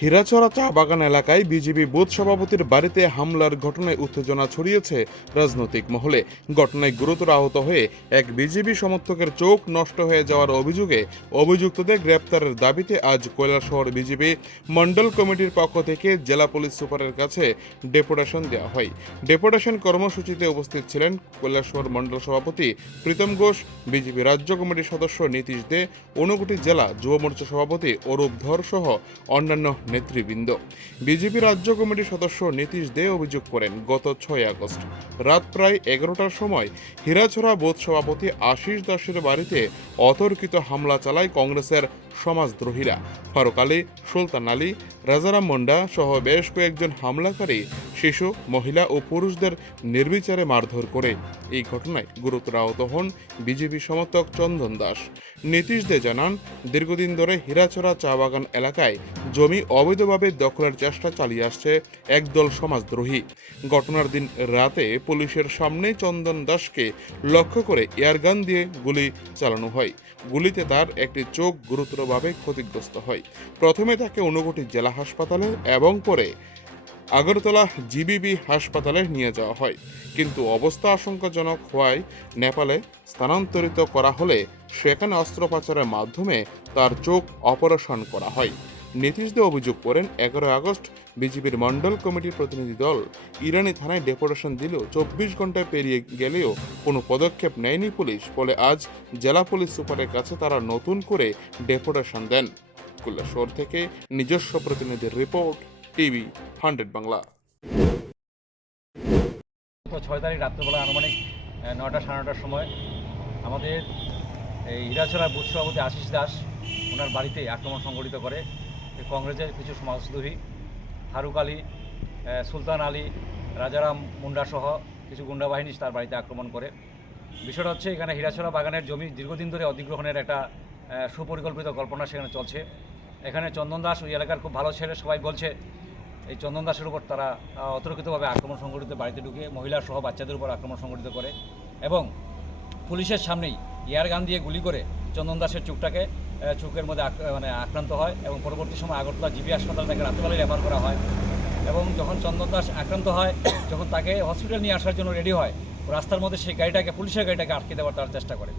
হীরাছড়া চা বাগান এলাকায় বিজেপি বুথ সভাপতির বাড়িতে হামলার ঘটনায় উত্তেজনা ছড়িয়েছে রাজনৈতিক মহলে। ঘটনায় গুরুতর আহত হয়ে এক বিজেপি সমর্থকের চোখ নষ্ট হয়ে যাওয়ার অভিযোগে অভিযুক্তদের গ্রেপ্তারের দাবিতে আজ কৈলাসহর বিজেপি মণ্ডল কমিটির পক্ষ থেকে জেলা পুলিশ সুপারের কাছে ডেপুটেশন দেওয়া হয়। ডেপুটেশন কর্মসূচিতে উপস্থিত ছিলেন কৈলাসহর মণ্ডল সভাপতি প্রীতম ঘোষ বিজেপি রাজ্য কমিটির সদস্য নীতিশ দে ঊনকোটি জেলা যুব মোর্চা সভাপতি অরূপ ধর সহ অন্যান্য নেতৃবৃন্দ। বিজেপি রাজ্য কমিটির সদস্য নীতিশ দে অভিযোগ করেন, গত ছয় আগস্ট রাত প্রায় এগারোটার সময় হীরাছড়া বোধ সভাপতি আশিস দাসের বাড়িতে অতর্কিত হামলা চালায় কংগ্রেসের সমাজদ্রোহীরা। ফারুক আলী, সুলতান আলী, রাজারাম মন্ডা সহ বেশ কয়েকজন হামলাকারী শিশু, মহিলা ও পুরুষদের নির্বিচারে মারধর করে। এই ঘটনায় গুরুতর আহত হন বিজেপি সমর্থক চন্দন দাস। নীতিশ দে জানান, দীর্ঘদিন ধরে হীরাছড়া চা বাগান এলাকায় জমি অবৈধভাবে দখলের চেষ্টা চালিয়ে আসছে একদল সমাজদ্রোহী। ঘটনার দিন রাতে পুলিশের সামনে চন্দন দাসকে লক্ষ্য করে এয়ারগান দিয়ে গুলি চালানো হয়। গুলিতে তার একটি চোখ গুরুতরভাবে ক্ষতিগ্রস্ত হয়। প্রথমে তাকে ঊনকোটি জেলা হাসপাতালে এবং পরে আগরতলা জিবিবি হাসপাতালে নিয়ে যাওয়া হয়। কিন্তু অবস্থা আশঙ্কাজনক হওয়ায় নেপালে স্থানান্তরিত করা হলে সেখানে অস্ত্রোপচারের মাধ্যমে তার চোখ অপারেশন করা হয়। নীতিশ দে অভিযোগ করেন, এগারোই আগস্ট বিজেপির মণ্ডল কমিটির প্রতিনিধি দল ইরানি থানায় ডেপুটেশন দিলেও চব্বিশ ঘন্টায় পেরিয়ে গেলেও কোনো পদক্ষেপ নেয়নি পুলিশ। ফলে আজ জেলা পুলিশ সুপারের কাছে তারা নতুন করে ডেপুটেশন দেন। কৈলাসহর থেকে নিজস্ব প্রতিনিধির রিপোর্ট টিভি হান্ড্রেড বাংলা। ছয় তারিখ রাত্রেবেলা আনুমানিক নয়টা সাড়ে নটার সময় আমাদের এই হীরাছড়ার বুথ সভাপতি আশিস দাস ওনার বাড়িতে আক্রমণ সংঘটিত করে। কংগ্রেসের কিছু সমাজদ্রোহী ফারুক আলী সুলতান আলী, রাজারাম মুন্ডা সহ কিছু গুন্ডা বাহিনী তার বাড়িতে আক্রমণ করে। বিষয়টা হচ্ছে এখানে হীরাছড়া বাগানের জমি দীর্ঘদিন ধরে অধিগ্রহণের একটা সুপরিকল্পিত কল্পনা সেখানে চলছে। এখানে চন্দন দাস ওই এলাকার খুব ভালো ছেলে, সবাই বলছে এই চন্দন দাসের উপর তারা অতর্কিতভাবে আক্রমণ সংঘটিত, বাড়িতে ঢুকে মহিলা সহ বাচ্চাদের উপর আক্রমণ সংঘটিত করে এবং পুলিশের সামনেই এয়ার গান দিয়ে গুলি করে চন্দন দাসের চোখটাকে চোখের মধ্যে মানে আক্রান্ত হয় এবং পরবর্তী সময় আগরতলা জিবি হাসপাতাল তাকে রাত্রেবেলায় রেফার করা হয় এবং যখন চন্দন দাস আক্রান্ত হয়, যখন তাকে হসপিটাল নিয়ে আসার জন্য রেডি হয়, রাস্তার মধ্যে সেই গাড়িটাকে, পুলিশের গাড়িটাকে আটকে দেওয়ার তার চেষ্টা করে।